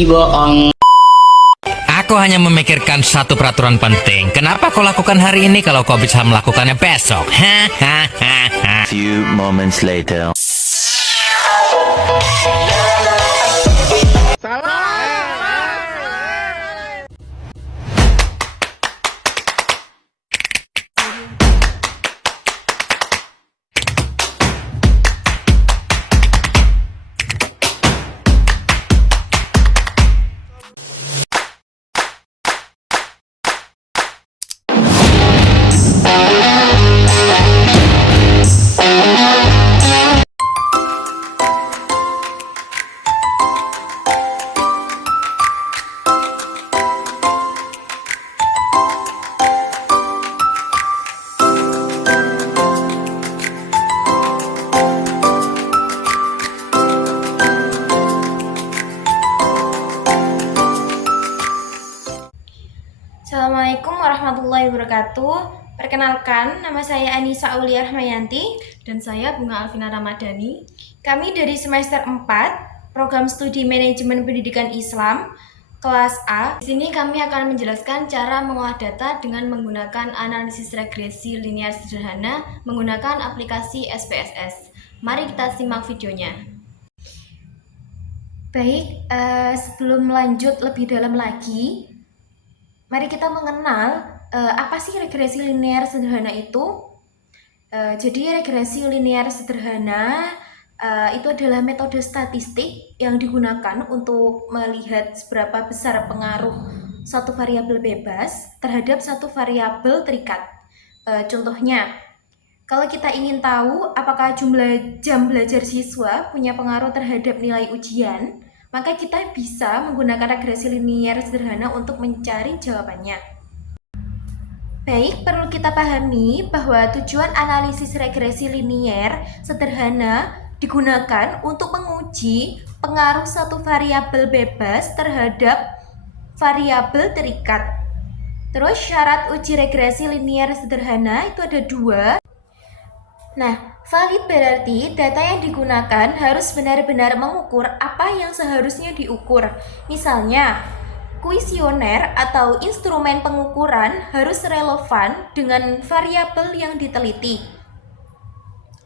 bohong. Aku hanya memikirkan satu peraturan penting. Kenapa kau lakukan hari ini kalau kau bisa melakukannya besok? Few moments later. Assalamualaikum warahmatullahi wabarakatuh. Perkenalkan, nama saya Anissa Aulia Rahmayanti Dan saya Bunga Alvina Ramadhani. Kami dari semester 4, Program Studi Manajemen Pendidikan Islam, kelas A. Di sini kami akan menjelaskan cara mengolah data dengan menggunakan analisis regresi linear sederhana menggunakan aplikasi SPSS. Mari kita simak videonya. Baik, sebelum lanjut lebih dalam lagi, mari kita mengenal apa sih regresi linear sederhana itu. Jadi regresi linear sederhana itu adalah metode statistik yang digunakan untuk melihat seberapa besar pengaruh suatu variabel bebas terhadap satu variabel terikat. Contohnya, kalau kita ingin tahu apakah jumlah jam belajar siswa punya pengaruh terhadap nilai ujian, maka kita bisa menggunakan regresi linear sederhana untuk mencari jawabannya. Baik, perlu kita pahami bahwa tujuan analisis regresi linear sederhana digunakan untuk menguji pengaruh satu variabel bebas terhadap variabel terikat. Terus syarat uji regresi linear sederhana itu ada 2. Nah, valid berarti data yang digunakan harus benar-benar mengukur apa yang seharusnya diukur. Misalnya, kuesioner atau instrumen pengukuran harus relevan dengan variabel yang diteliti.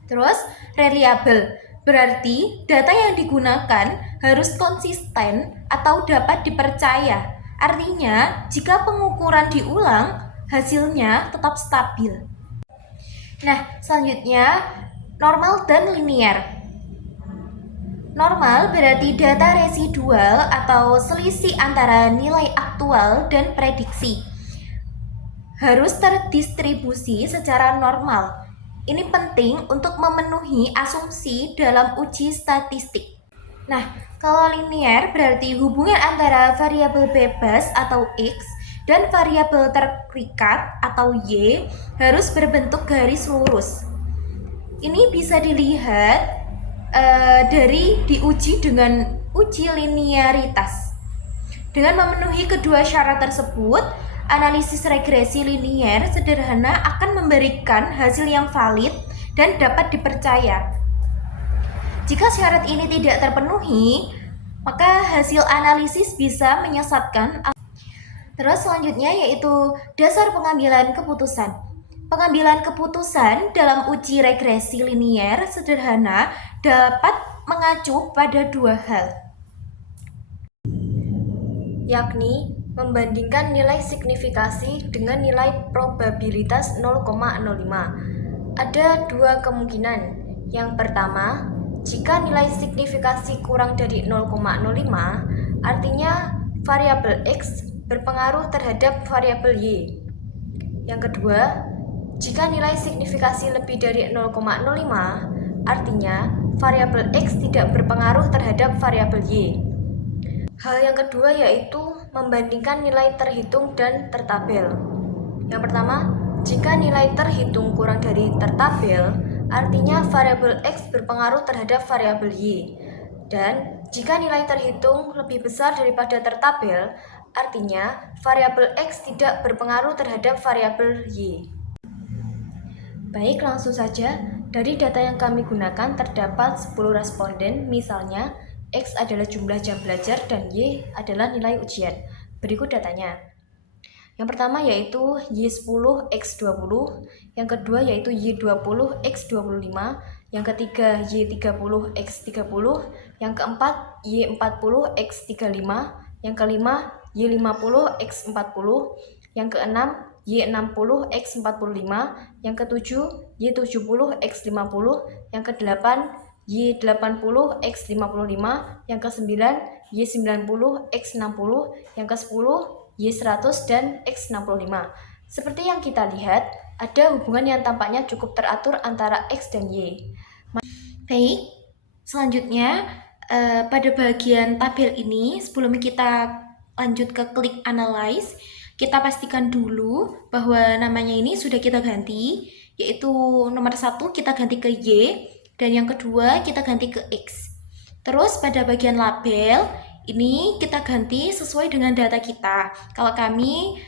Terus, reliable berarti data yang digunakan harus konsisten atau dapat dipercaya. Artinya, jika pengukuran diulang, hasilnya tetap stabil. Nah, selanjutnya normal dan linear. Normal berarti data residual atau selisih antara nilai aktual dan prediksi. Harus terdistribusi secara normal. Ini penting untuk memenuhi asumsi dalam uji statistik. Nah, kalau linear berarti hubungan antara variabel bebas atau X dan variabel terikat atau Y harus berbentuk garis lurus. Ini bisa dilihat dari diuji dengan uji linearitas. Dengan memenuhi kedua syarat tersebut, analisis regresi linear sederhana akan memberikan hasil yang valid dan dapat dipercaya. Jika syarat ini tidak terpenuhi, maka hasil analisis bisa menyesatkan. Terus selanjutnya yaitu dasar pengambilan keputusan. Pengambilan keputusan dalam uji regresi linear sederhana dapat mengacu pada 2 hal, Yakni membandingkan nilai signifikasi dengan nilai probabilitas 0,05. Ada 2 kemungkinan. Yang pertama, jika nilai signifikasi kurang dari 0,05, artinya variabel X berpengaruh terhadap variabel Y. Yang kedua, jika nilai signifikasi lebih dari 0,05, artinya variabel X tidak berpengaruh terhadap variabel Y. Hal yang kedua yaitu membandingkan nilai terhitung dan tertabel. Yang pertama, jika nilai terhitung kurang dari tertabel, artinya variabel X berpengaruh terhadap variabel Y. Dan jika nilai terhitung lebih besar daripada tertabel, artinya variabel X tidak berpengaruh terhadap variabel Y. Baik, langsung saja. Dari data yang kami gunakan terdapat 10 responden, misalnya X adalah jumlah jam belajar, dan Y adalah nilai ujian. Berikut datanya. Yang pertama yaitu Y10 X20, yang kedua yaitu Y20 X25, yang ketiga Y30 X30, yang keempat Y40 X35, yang kelima Y50 X40, yang keenam Y60 X45, yang ketujuh Y70 X50, yang kedelapan Y80 X55, yang kesembilan Y90 X60, yang ke-10 Y100 dan X65. Seperti yang kita lihat, ada hubungan yang tampaknya cukup teratur antara X dan Y. Baik, selanjutnya pada bagian tabel ini, sebelum kita lanjut ke klik analyze, kita pastikan dulu bahwa namanya ini sudah kita ganti, yaitu nomor 1 kita ganti ke Y, dan yang kedua kita ganti ke X. Terus pada bagian label, ini kita ganti sesuai dengan data kita. Kalau kami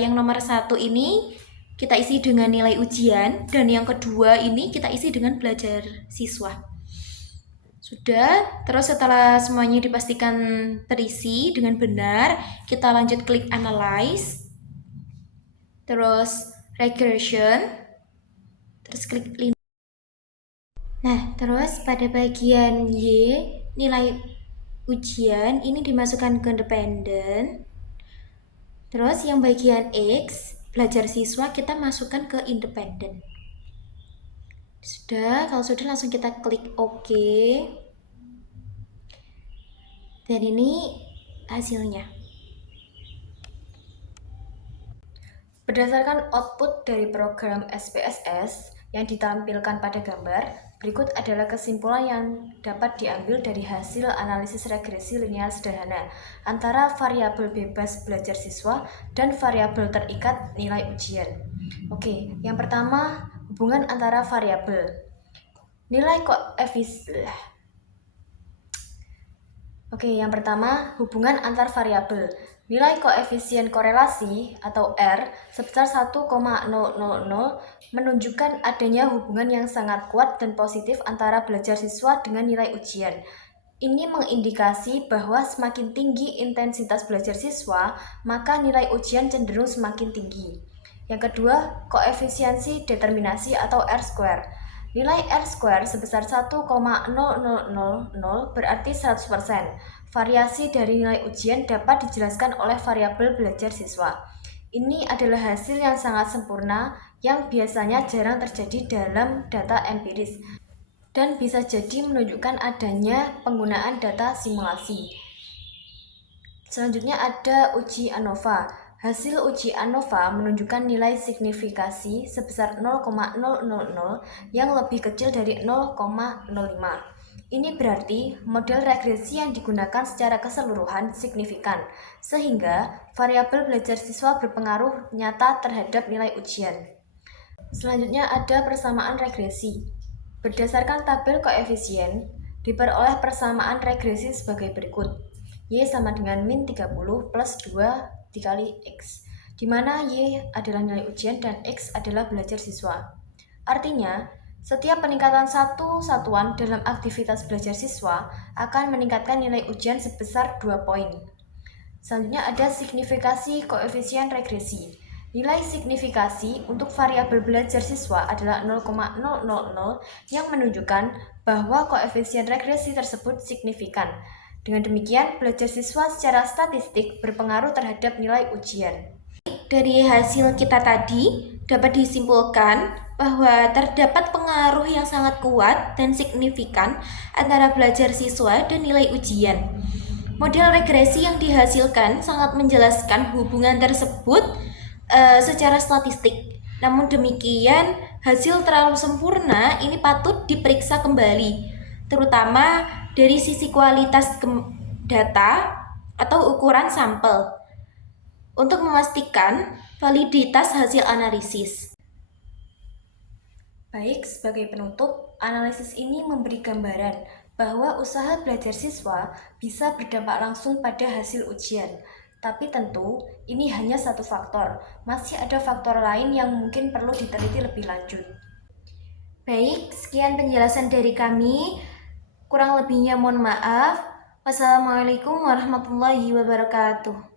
yang nomor 1 ini kita isi dengan nilai ujian, dan yang kedua ini kita isi dengan belajar siswa. Sudah, terus setelah semuanya dipastikan terisi dengan benar, kita lanjut klik analyze, terus regression, terus klik linear. Nah, terus pada bagian Y, nilai ujian ini dimasukkan ke independen. Terus yang bagian X, belajar siswa, kita masukkan ke independen. Sudah, kalau sudah langsung kita klik OK. Dan ini hasilnya. Berdasarkan output dari program SPSS yang ditampilkan pada gambar, berikut adalah kesimpulan yang dapat diambil dari hasil analisis regresi linear sederhana antara variabel bebas belajar siswa dan variabel terikat nilai ujian. Oke, yang pertama, hubungan antara variabel. Yang pertama, hubungan antar variabel. Nilai koefisien korelasi atau R sebesar 1,000 menunjukkan adanya hubungan yang sangat kuat dan positif antara belajar siswa dengan nilai ujian. Ini mengindikasi bahwa semakin tinggi intensitas belajar siswa, maka nilai ujian cenderung semakin tinggi. Yang kedua, koefisiensi determinasi atau R-square. Nilai R-square sebesar 1,0000 berarti 100%. Variasi dari nilai ujian dapat dijelaskan oleh variabel belajar siswa. Ini adalah hasil yang sangat sempurna yang biasanya jarang terjadi dalam data empiris dan bisa jadi menunjukkan adanya penggunaan data simulasi. Selanjutnya ada uji ANOVA. Hasil uji ANOVA menunjukkan nilai signifikasi sebesar 0,000 yang lebih kecil dari 0,05. Ini berarti model regresi yang digunakan secara keseluruhan signifikan, sehingga variabel belajar siswa berpengaruh nyata terhadap nilai ujian. Selanjutnya ada persamaan regresi. Berdasarkan tabel koefisien, diperoleh persamaan regresi sebagai berikut. Y sama dengan min 30 plus 2 dikali X, di mana Y adalah nilai ujian dan X adalah belajar siswa. Artinya, setiap peningkatan satu satuan dalam aktivitas belajar siswa akan meningkatkan nilai ujian sebesar 2 poin. Selanjutnya ada signifikasi koefisien regresi. Nilai signifikasi untuk variabel belajar siswa adalah 0,000 yang menunjukkan bahwa koefisien regresi tersebut signifikan. Dengan demikian, belajar siswa secara statistik berpengaruh terhadap nilai ujian. Dari hasil kita tadi, dapat disimpulkan bahwa terdapat pengaruh yang sangat kuat dan signifikan antara belajar siswa dan nilai ujian. Model regresi yang dihasilkan sangat menjelaskan hubungan tersebut secara statistik. Namun demikian, hasil terlalu sempurna ini patut diperiksa kembali, terutama dari sisi kualitas data atau ukuran sampel, untuk memastikan validitas hasil analisis. Baik, sebagai penutup, analisis ini memberi gambaran bahwa usaha belajar siswa bisa berdampak langsung pada hasil ujian. Tapi tentu, ini hanya satu faktor. Masih ada faktor lain yang mungkin perlu diteliti lebih lanjut. Baik, sekian penjelasan dari kami. Kurang lebihnya mohon maaf. Wassalamualaikum warahmatullahi wabarakatuh.